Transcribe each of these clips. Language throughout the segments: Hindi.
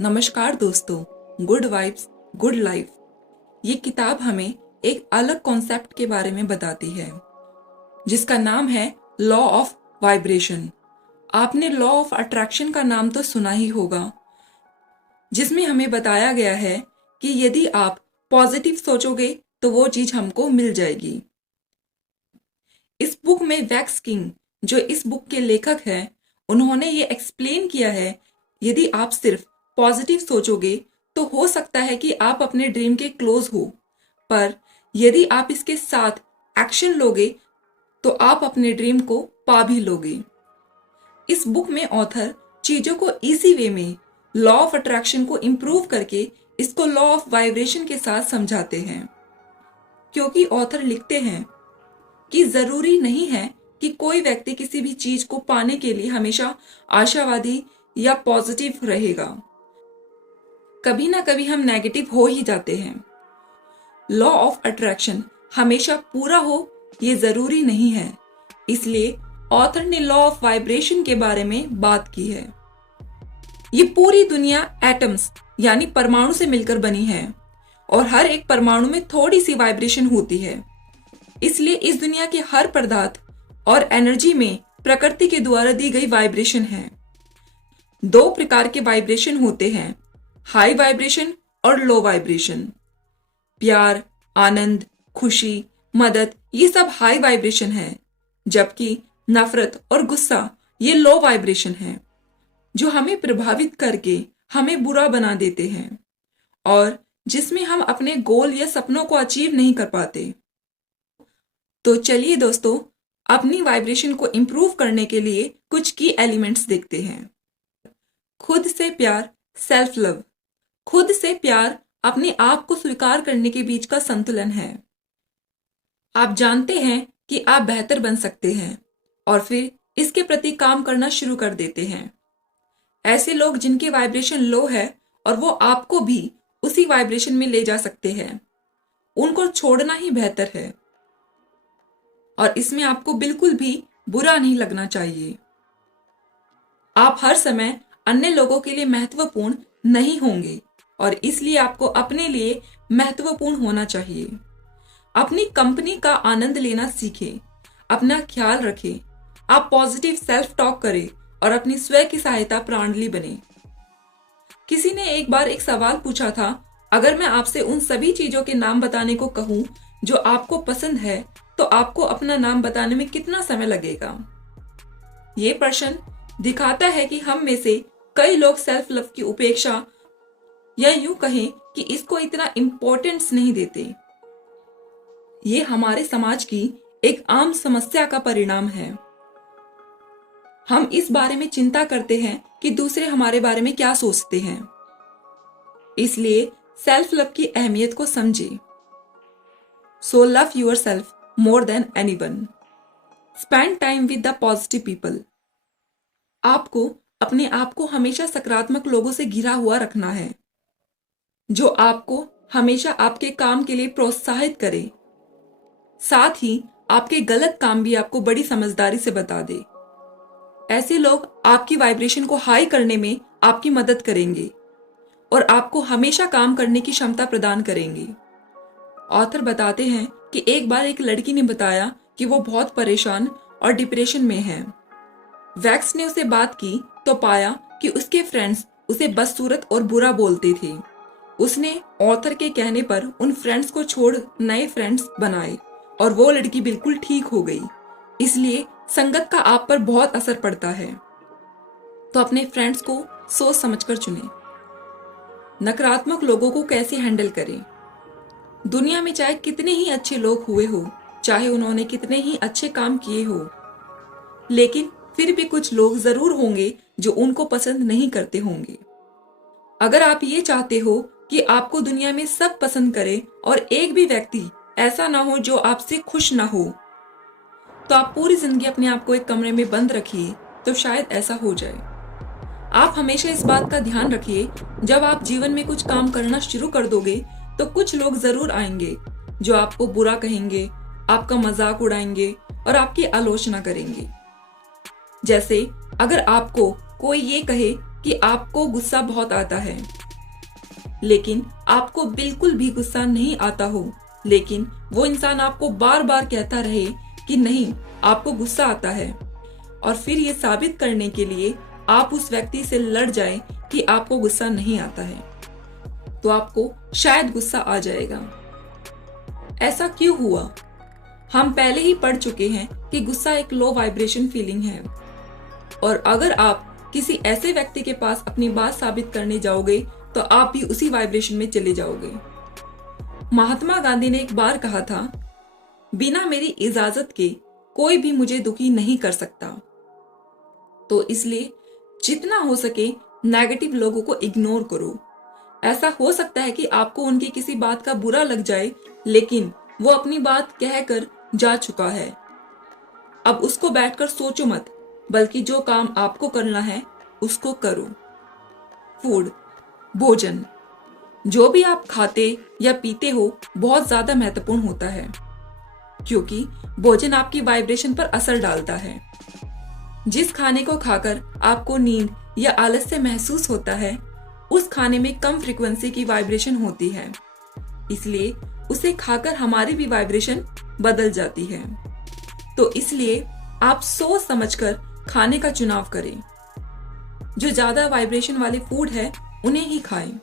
नमस्कार दोस्तों, गुड वाइब्स गुड लाइफ ये किताब हमें एक अलग कॉन्सेप्ट के बारे में बताती है जिसका नाम है लॉ ऑफ वाइब्रेशन। आपने लॉ ऑफ अट्रैक्शन का नाम तो सुना ही होगा, जिसमें हमें बताया गया है कि यदि आप पॉजिटिव सोचोगे तो वो चीज हमको मिल जाएगी। इस बुक में वैक्स किंग, जो इस बुक के लेखक हैं, उन्होंने ये एक्सप्लेन किया है यदि आप सिर्फ पॉजिटिव सोचोगे तो हो सकता है कि आप अपने ड्रीम के क्लोज हो, पर यदि आप इसके साथ एक्शन लोगे तो आप अपने ड्रीम को पा भी लोगे। इस बुक में ऑथर चीजों को इजी वे में लॉ ऑफ अट्रैक्शन को इम्प्रूव करके इसको लॉ ऑफ वाइब्रेशन के साथ समझाते हैं, क्योंकि ऑथर लिखते हैं कि जरूरी नहीं है कि कोई व्यक्ति किसी भी चीज को पाने के लिए हमेशा आशावादी या पॉजिटिव रहेगा। कभी ना कभी हम नेगेटिव हो ही जाते हैं। लॉ ऑफ अट्रैक्शन हमेशा पूरा हो ये जरूरी नहीं है, इसलिए ऑथर ने लॉ ऑफ वाइब्रेशन के बारे में बात की है। ये पूरी दुनिया एटम्स यानी परमाणु से मिलकर बनी है और हर एक परमाणु में थोड़ी सी वाइब्रेशन होती है। इसलिए इस दुनिया के हर पदार्थ और एनर्जी में प्रकृति के द्वारा दी गई वाइब्रेशन है। दो प्रकार के वाइब्रेशन होते हैं, हाई वाइब्रेशन और लो वाइब्रेशन। प्यार, आनंद, खुशी, मदद ये सब हाई वाइब्रेशन है, जबकि नफरत और गुस्सा ये लो वाइब्रेशन है, जो हमें प्रभावित करके हमें बुरा बना देते हैं और जिसमें हम अपने गोल या सपनों को अचीव नहीं कर पाते। तो चलिए दोस्तों, अपनी वाइब्रेशन को इंप्रूव करने के लिए कुछ की एलिमेंट्स देखते हैं। खुद से प्यार, सेल्फ लव। खुद से प्यार अपने आप को स्वीकार करने के बीच का संतुलन है। आप जानते हैं कि आप बेहतर बन सकते हैं और फिर इसके प्रति काम करना शुरू कर देते हैं। ऐसे लोग जिनके वाइब्रेशन लो है और वो आपको भी उसी वाइब्रेशन में ले जा सकते हैं, उनको छोड़ना ही बेहतर है और इसमें आपको बिल्कुल भी बुरा नहीं लगना चाहिए। आप हर समय अन्य लोगों के लिए महत्वपूर्ण नहीं होंगे और इसलिए आपको अपने लिए महत्वपूर्ण होना चाहिए। अपनी कंपनी का आनंद लेना सीखें, अपना ख्याल रखें, आप पॉजिटिव सेल्फ टॉक करें और अपनी स्वयं की सहायता प्रणाली बने। किसी ने एक बार एक सवाल पूछा था, अगर मैं आपसे उन सभी चीजों के नाम बताने को कहूं जो आपको पसंद है तो आपको अपना नाम बताने में कितना समय लगेगा? ये प्रश्न दिखाता है कि हम में से कई लोग सेल्फ लव की उपेक्षा या यूं कहें कि इसको इतना इंपॉर्टेंस नहीं देते। ये हमारे समाज की एक आम समस्या का परिणाम है। हम इस बारे में चिंता करते हैं कि दूसरे हमारे बारे में क्या सोचते हैं, इसलिए सेल्फ लव की अहमियत को समझें। So love yourself more than anyone. Spend time with the positive people. आपको अपने आप को हमेशा सकारात्मक लोगों से घिरा हुआ रखना है, जो आपको हमेशा आपके काम के लिए प्रोत्साहित करे, साथ ही आपके गलत काम भी आपको बड़ी समझदारी से बता दे। ऐसे लोग आपकी वाइब्रेशन को हाई करने में आपकी मदद करेंगे और आपको हमेशा काम करने की क्षमता प्रदान करेंगे। ऑथर बताते हैं कि एक बार एक लड़की ने बताया कि वो बहुत परेशान और डिप्रेशन में है। वैक्स ने उसे बात की तो पाया कि उसके फ्रेंड्स उसे बदसूरत और बुरा बोलते थे। उसने ऑथर के कहने पर उन फ्रेंड्स को छोड़ नए फ्रेंड्स बनाए और वो लड़की बिल्कुल ठीक हो गई। इसलिए संगत का आप पर बहुत असर पड़ता है, तो अपने फ्रेंड्स को सोच समझकर चुनें। नकारात्मक लोगों को कैसे हैंडल करें? दुनिया में चाहे कितने ही अच्छे लोग हुए हो, चाहे उन्होंने कितने ही अच्छे काम किए हो, लेकिन फिर भी कुछ लोग जरूर होंगे जो उनको पसंद नहीं करते होंगे। अगर आप ये चाहते हो कि आपको दुनिया में सब पसंद करे और एक भी व्यक्ति ऐसा ना हो जो आपसे खुश ना हो, तो आप पूरी जिंदगी अपने आप को एक कमरे में बंद रखिए, तो शायद ऐसा हो जाए। आप हमेशा इस बात का ध्यान रखिए, जब आप जीवन में कुछ काम करना शुरू कर दोगे तो कुछ लोग जरूर आएंगे जो आपको बुरा कहेंगे, आपका मजाक उड़ाएंगे और आपकी आलोचना करेंगे। जैसे अगर आपको कोई ये कहे कि आपको गुस्सा बहुत आता है, लेकिन आपको बिल्कुल भी गुस्सा नहीं आता हो, लेकिन वो इंसान आपको बार बार कहता रहे कि नहीं, आपको गुस्सा आता है, और फिर ये साबित करने के लिए आप उस व्यक्ति से लड़ जाएं कि आपको गुस्सा नहीं आता है, तो आपको शायद गुस्सा आ जाएगा। ऐसा क्यों हुआ? हम पहले ही पढ़ चुके हैं कि गुस्सा एक लो वाइब्रेशन फीलिंग है, और अगर आप किसी ऐसे व्यक्ति के पास अपनी बात साबित करने जाओगे तो आप भी उसी वाइब्रेशन में चले जाओगे। महात्मा गांधी ने एक बार कहा था, बिना मेरी इजाजत के कोई भी मुझे दुखी नहीं कर सकता। तो इसलिए जितना हो सके नेगेटिव लोगों को इग्नोर करो। ऐसा हो सकता है कि आपको उनकी किसी बात का बुरा लग जाए, लेकिन वो अपनी बात कहकर जा चुका है। अब उसको बैठकर सोचो मत, बल्कि जो काम आपको करना है उसको करो। फूड, भोजन, जो भी आप खाते या पीते हो बहुत ज्यादा महत्वपूर्ण होता है, क्योंकि भोजन आपकी वाइब्रेशन पर असर डालता है। जिस खाने को खाकर आपको नींद या आलस्य महसूस होता है, उस खाने में कम फ्रीक्वेंसी की वाइब्रेशन होती है, इसलिए उसे खाकर हमारी भी वाइब्रेशन बदल जाती है। तो इसलिए आप सोच समझकर खाने का चुनाव करें। जो ज्यादा वाइब्रेशन वाले फूड है उन्हें ही खाएं,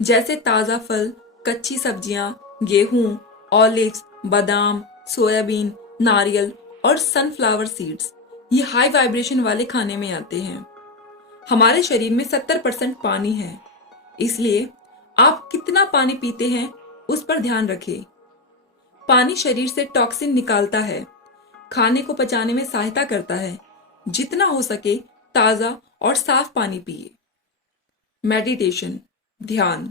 जैसे ताजा फल, कच्ची सब्जियां, गेहूं, ऑलिव्स, बादाम, सोयाबीन, नारियल और सनफ्लावर सीड्स। ये हाई वाइब्रेशन वाले खाने में आते हैं। हमारे शरीर में 70% पानी है, इसलिए आप कितना पानी पीते हैं उस पर ध्यान रखें। पानी शरीर से टॉक्सिन निकालता है, खाने को पचाने में सहायता करता है। जितना हो सके ताजा और साफ पानी पिए। मेडिटेशन, ध्यान।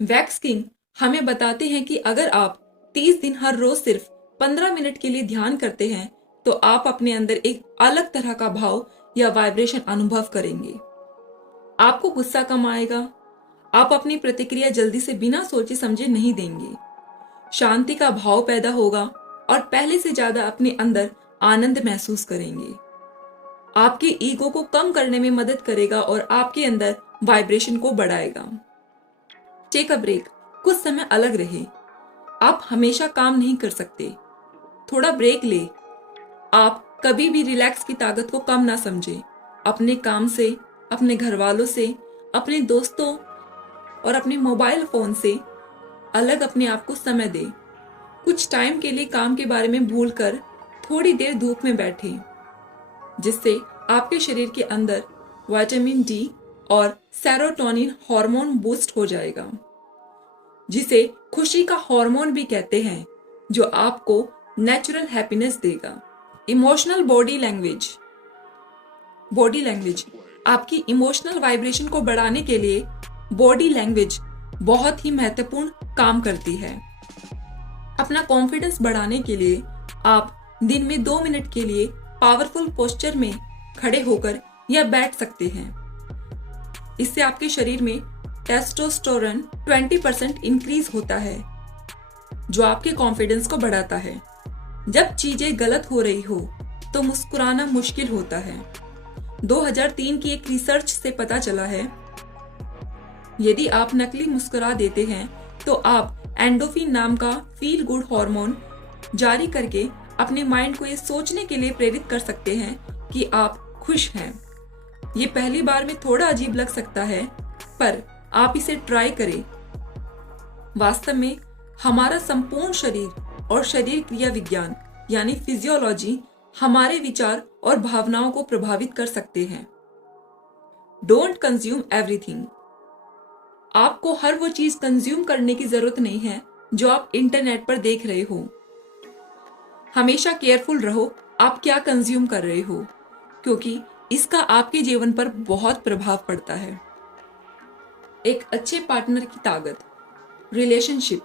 वैक्स किंग हमें बताते हैं कि अगर आप 30 दिन हर रोज सिर्फ 15 मिनट के लिए ध्यान करते हैं तो आप अपने अंदर एक अलग तरह का भाव या वाइब्रेशन अनुभव करेंगे। आपको गुस्सा कम आएगा, आप अपनी प्रतिक्रिया जल्दी से बिना सोचे समझे नहीं देंगे, शांति का भाव पैदा होगा और पहले से ज्यादा अपने अंदर आनंद महसूस करेंगे। आपके ईगो को कम करने में मदद करेगा और आपके अंदर वाइब्रेशन को बढ़ाएगा। टेक अ ब्रेक, कुछ समय अलग रहे। आप हमेशा काम नहीं कर सकते, थोड़ा ब्रेक ले। आप कभी भी रिलैक्स की ताकत को कम ना समझें। अपने काम से, अपने घर वालों से, अपने दोस्तों और अपने मोबाइल फोन से अलग अपने आप को समय दें। कुछ टाइम के लिए काम के बारे में भूलकर थोड़ी देर धूप में बैठें, जिससे आपके शरीर के अंदर विटामिन डी और सेरोटोनिन हार्मोन बूस्ट हो जाएगा, जिसे खुशी का हार्मोन भी कहते हैं, जो आपको नेचुरल हैप्पीनेस देगा। Emotional body language. Body language आपकी इमोशनल वाइब्रेशन को बढ़ाने के लिए बॉडी लैंग्वेज बहुत ही महत्वपूर्ण काम करती है। अपना कॉन्फिडेंस बढ़ाने के लिए आप दिन में 2 मिनट के लिए पावरफुल पोस्चर में खड़े होकर या बैठ सकते हैं। इससे आपके शरीर में टेस्टोस्टेरोन 20% इंक्रीज होता है, जो आपके कॉन्फिडेंस को बढ़ाता है। जब चीजें गलत हो रही हो तो मुस्कुराना मुश्किल होता है। 2003 की एक रिसर्च से पता चला है, यदि आप नकली मुस्कुरा देते हैं तो आप एंडोफिन नाम का फील गुड हार्मोन जारी करके अपने माइंड को ये सोचने के लिए प्रेरित कर सकते हैं कि आप खुश हैं। ये पहली बार में थोड़ा अजीब लग सकता है, पर आप इसे ट्राई करें। वास्तव में हमारा संपूर्ण शरीर और शरीर क्रिया विज्ञान यानी फिजियोलॉजी हमारे विचार और भावनाओं को प्रभावित कर सकते हैं। Don't consume everything. आपको हर वो चीज कंज्यूम करने की जरूरत नहीं है जो आप इंटरनेट पर देख रहे हो। हमेशा केयरफुल रहो आप क्या कंज्यूम कर रहे हो, क्योंकि इसका आपके जीवन पर बहुत प्रभाव पड़ता है। एक अच्छे पार्टनर की ताकत। रिलेशनशिप।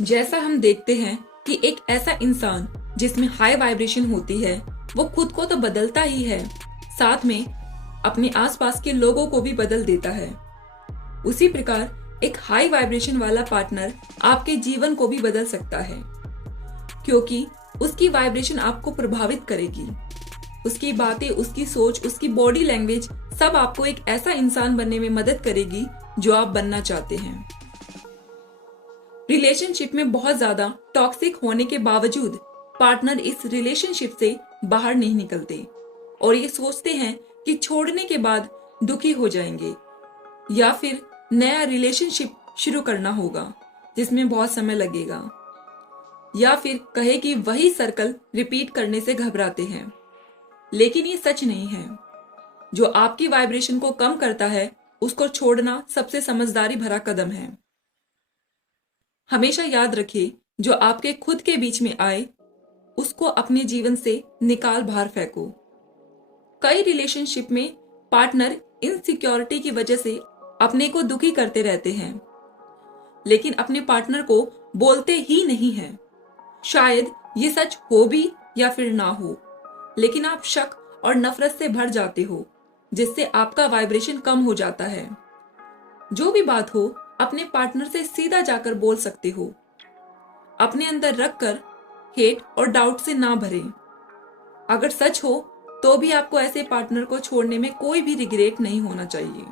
जैसा हम देखते हैं कि एक ऐसा इंसान जिसमें हाई वाइब्रेशन होती है, वो खुद को तो बदलता ही है, साथ में अपने आसपास के लोगों को भी बदल देता है। उसी प्रकार एक हाई वाइब्रेशन वाला पार्टनर आपके जीवन को भी बदल सकता है, क्योंकि उसकी वाइब्रेशन आपको प्रभावित करेगी। उसकी बातें, उसकी सोच, उसकी बॉडी लैंग्वेज सब आपको एक ऐसा इंसान बनने में मदद करेगी जो आप बनना चाहते हैं। रिलेशनशिप में बहुत ज्यादा टॉक्सिक होने के बावजूद पार्टनर इस रिलेशनशिप से बाहर नहीं निकलते और ये सोचते हैं कि छोड़ने के बाद दुखी हो जाएंगे या फिर नया रिलेशनशिप शुरू करना होगा जिसमें बहुत समय लगेगा, या फिर कहे कि वही सर्कल रिपीट करने से घबराते हैं। लेकिन ये सच नहीं है। जो आपकी वाइब्रेशन को कम करता है उसको छोड़ना सबसे समझदारी भरा कदम है। हमेशा याद रखिए, जो आपके खुद के बीच में आए उसको अपने जीवन से निकाल बाहर फेंको। कई रिलेशनशिप में पार्टनर इनसिक्योरिटी की वजह से अपने को दुखी करते रहते हैं, लेकिन अपने पार्टनर को बोलते ही नहीं हैं। शायद ये सच हो भी या फिर ना हो, लेकिन आप शक और नफरत से भर जाते हो, जिससे आपका वाइब्रेशन कम हो जाता है। जो भी बात हो अपने पार्टनर से सीधा जाकर बोल सकते हो। अपने अंदर रखकर हेट और डाउट से ना भरें। अगर सच हो तो भी आपको ऐसे पार्टनर को छोड़ने में कोई भी रिग्रेट नहीं होना चाहिए।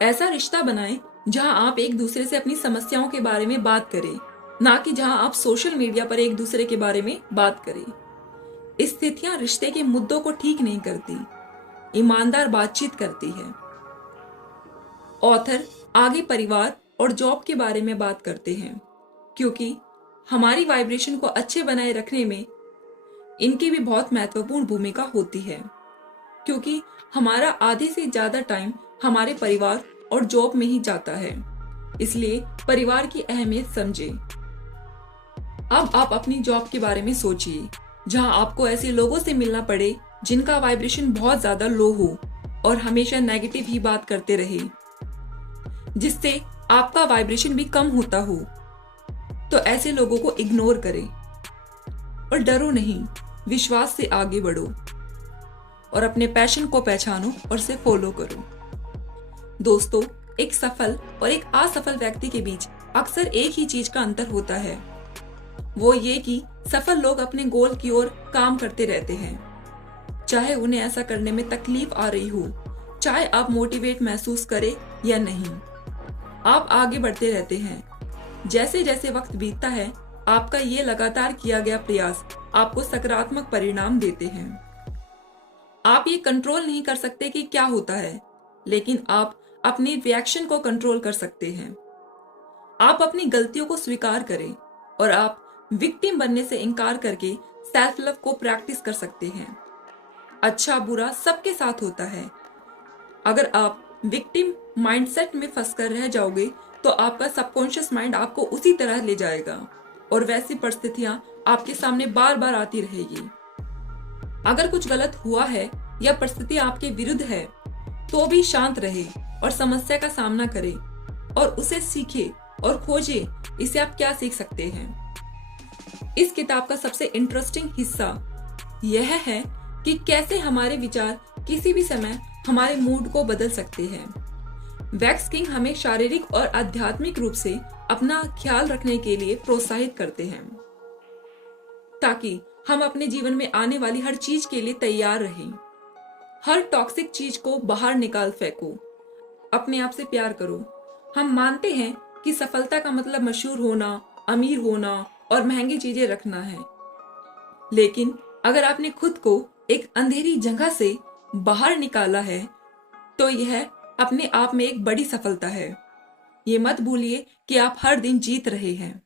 ऐसा रिश्ता बनाएं जहां आप एक दूसरे से अपनी समस्याओं के बारे में बात करें, ना कि जहां आप सोशल मीडिया पर एक दूसरे के बारे में बात करें। स्थितियां रिश्ते के मुद्दों को ठीक नहीं करती, ईमानदार बातचीत करती है। ऑथर आगे परिवार और जॉब के बारे में बात करते हैं, क्योंकि हमारी वाइब्रेशन को अच्छे बनाए रखने में इनकी भी बहुत महत्वपूर्ण भूमिका होती है, क्योंकि हमारा आधे से ज्यादा टाइम हमारे परिवार और जॉब में ही जाता है। इसलिए परिवार की अहमियत समझें। अब आप अपनी जॉब के बारे में सोचिए, जहां आपको ऐसे लोगों से मिलना पड़े जिनका वाइब्रेशन बहुत ज्यादा लो हो और हमेशा नेगेटिव ही बात करते रहे, जिससे आपका वाइब्रेशन भी कम होता हो। तो ऐसे लोगों को इग्नोर करें और डरो नहीं, विश्वास से आगे बढ़ो और अपने पैशन को पहचानो और उसे फॉलो करो। दोस्तों, एक सफल और एक असफल व्यक्ति के बीच अक्सर एक ही चीज का अंतर होता है, वो ये कि सफल लोग अपने गोल की ओर काम करते रहते हैं, चाहे उन्हें ऐसा करने में तकलीफ आ रही हो, चाहे आप मोटिवेट महसूस करें या नहीं। आप आगे बढ़ते रहते हैं। जैसे जैसे वक्त बीतता है, आपका ये लगातार किया गया प्रयास आपको सकारात्मक परिणाम देते हैं। आप ये कंट्रोल नहीं कर सकते कि क्या होता है, लेकिन आप अपनी रिएक्शन को कंट्रोल कर सकते हैं। आप अपनी गलतियों को स्वीकार करें और आप विक्टिम बनने से इनकार करके सेल्फ लव को प्रैक्टिस कर सकते हैं। अच्छा बुरा सबके साथ होता है। अगर आप विक्टिम माइंडसेट में फंसकर रह जाओगे तो आपका सबकॉन्शियस माइंड आपको उसी तरह ले जाएगा और वैसी परिस्थितियां आपके सामने बार बार आती रहेगी। अगर कुछ गलत हुआ है या परिस्थिति आपके विरुद्ध है तो भी शांत रहे और समस्या का सामना करें और उसे सीखे और खोजे इसे आप क्या सीख सकते हैं। इस किताब का सबसे इंटरेस्टिंग हिस्सा यह है कि कैसे हमारे विचार किसी भी समय हमारे मूड को बदल सकते हैं। वैक्स किंग हमें शारीरिक और आध्यात्मिक रूप से अपना ख्याल रखने के लिए प्रोत्साहित करते हैं, ताकि हम अपने जीवन में आने वाली हर चीज के लिए तैयार रहें। हर टॉक्सिक चीज को बाहर निकाल फेंको। अपने आप से प्यार करो। हम मानते हैं कि सफलता का मतलब मशहूर होना, अमीर होना और महंगी चीजें रखना है, लेकिन अगर आपने खुद को एक अंधेरी जगह से बाहर निकाला है तो यह अपने आप में एक बड़ी सफलता है। ये मत भूलिए कि आप हर दिन जीत रहे हैं।